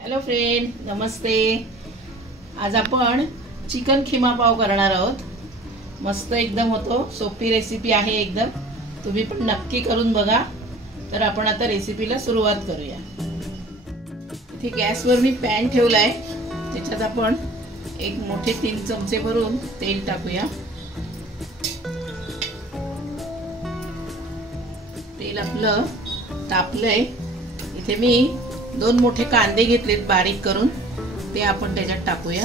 Hello friend, नमस्ते। आज आपण chicken keema पाव करणार आहोत। मस्त एकदम होतो, सोपी रेसिपी आहे एकदम। तुम्ही पण नक्की करून बघा। तर आपण आता रेसिपीला सुरुवात करूया। इथे गॅसवर मी पॅन ठेवलाय, त्याच्यात आपण एक मोठे 3 चमचे भरून तेल टाकूया। तेल आपलं तापलंय। इथे मी 2 मोठे कांदे घेतलेत बारीक करून, ते आपण त्याच्यात टाकूया।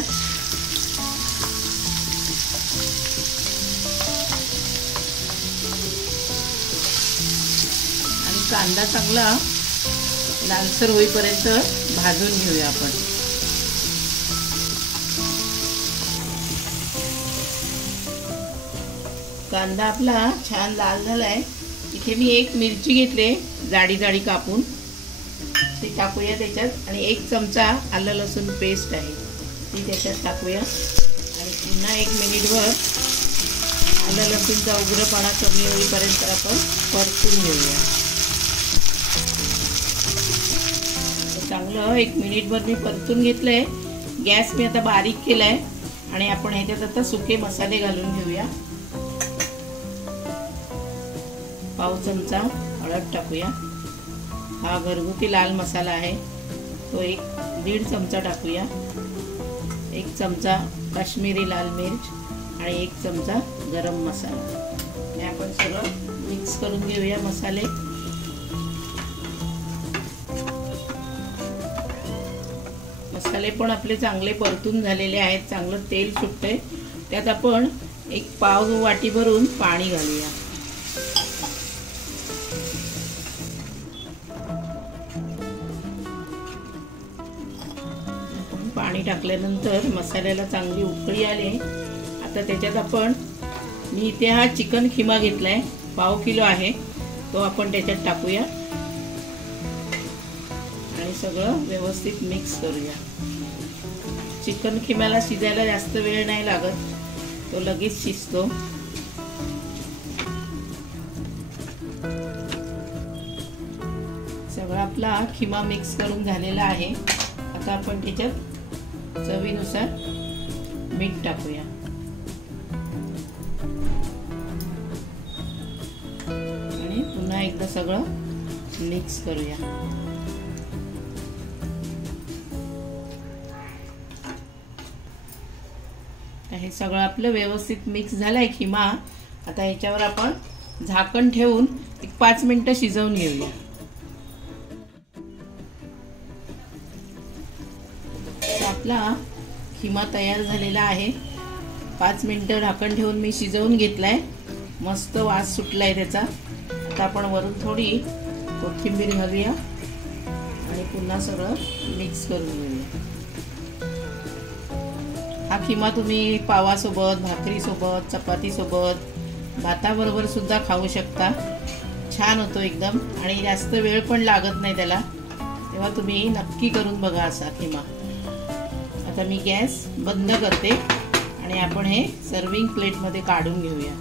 आणि कांदा चांगला लालसर होईपर्यंत भाजून घेऊया आपण। कांदा आपला छान लाल झालाय। इथे मी 1 मिरची घेतले जाडी जाडी कापून, ती टाकूया त्याच्यात। आणि 1 चमचा आलं लसूण पेस्ट आहे, ती त्याच्यात टाकूया। आणि पुन्हा 1 मिनिटभर आलं लसूणचा उग्रपणा कमी होईपर्यंत आपण परतून घेऊया। चांगलं 1 मिनिटभर मी परतून घेतलंय। गॅस मी आता बारीक केलाय आणि आपण ह्याच्यात आता सुके मसाले घालून घेऊया। पाव चमचा हळद टाकूया। हा घरगुती लाल मसाला आहे, तो 1-1.5 चमचा टाकूया। 1 चमचा काश्मीरी लाल मिर्च आणि 1 चमचा गरम मसाला। हे आपण सगळं मिक्स करून घेऊया मसाले। मसाले पण आपले चांगले परतून झालेले आहेत, चांगलं तेल सुटतंय। त्यात आपण 1 पाव वाटी भरून पाणी घालूया। पाणी टाकल्यानंतर मसाल्याला चांगली उकळी आली। आता त्याच्यात आपण मी इथे हा चिकन खिमा घेतलाय, पाव किलो आहे, तो आपण त्याच्यात टाकूया आणि सगळं व्यवस्थित मिक्स करूया। चिकन खिम्याला शिजायला जास्त वेळ नाही लागत, तो लगेच शिजतो। सगळा आपला खिमा मिक्स करून झालेला आहे। आता आपण त्याच्यात चवीनुसार मीठ टाकूया आणि पुन्हा एकदा सगळं मिक्स करूया। हे सगळं आपलं व्यवस्थित मिक्स झालंय खिमा। आता ह्याच्यावर आपण झाकण ठेवून 5 मिनिटं शिजवून घेऊया। आपला खिमा तयार झालेला आहे। 5 मिनिटं झाकण ठेवून मी शिजवून घेतलाय, मस्त वास सुटलाय त्याचा। आता आपण वरून थोडी कोथिंबीर घालूया आणि पुन्हा सगळं मिक्स करून घेऊया। हा खिमा तुम्ही पावासोबत, भाकरीसोबत, चपातीसोबत, भाताबरोबर सुद्धा खाऊ शकता। छान होतो एकदम आणि जास्त वेळ पण लागत नाही त्याला, तेव्हा तुम्ही नक्की करून बघा असा खिमा। आता मी गॅस बंद करते आणि आपण हे सर्विंग प्लेटमध्ये काढून घेऊया।